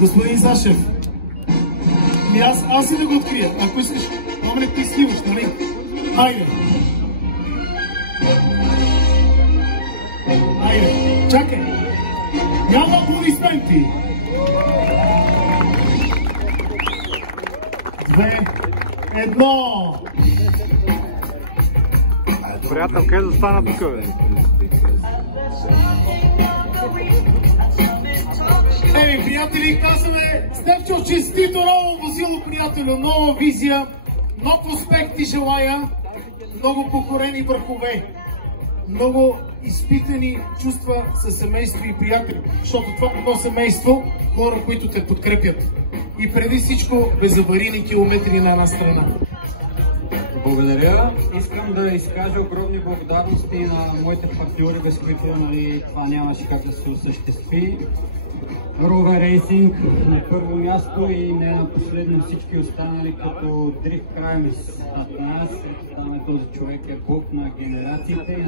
Господин Сашев, аз и да го открия, ако искаш. Момент, ти снимаш, нали? Хайде. Хайде, чакай. Няма аплодисменти. 2, 1. Приятел, къде да стана тук, бе? Приятели, казваме Стефчо, честито ново возило, приятелю, нова визия, нов успех ти желая, много покорени върхове, много изпитани чувства със семейство и приятели, защото това е едно семейство, хора, които те подкрепят. И преди всичко безаварийни километри на една страна. Благодаря. Искам да изкажа огромни благодарности на моите партньори, без които това нямаше как да се осъществи. Rover Racing на първо място и не на последно всички останали, като Drift Crimes Атанас. Този човек е бог на генерациите.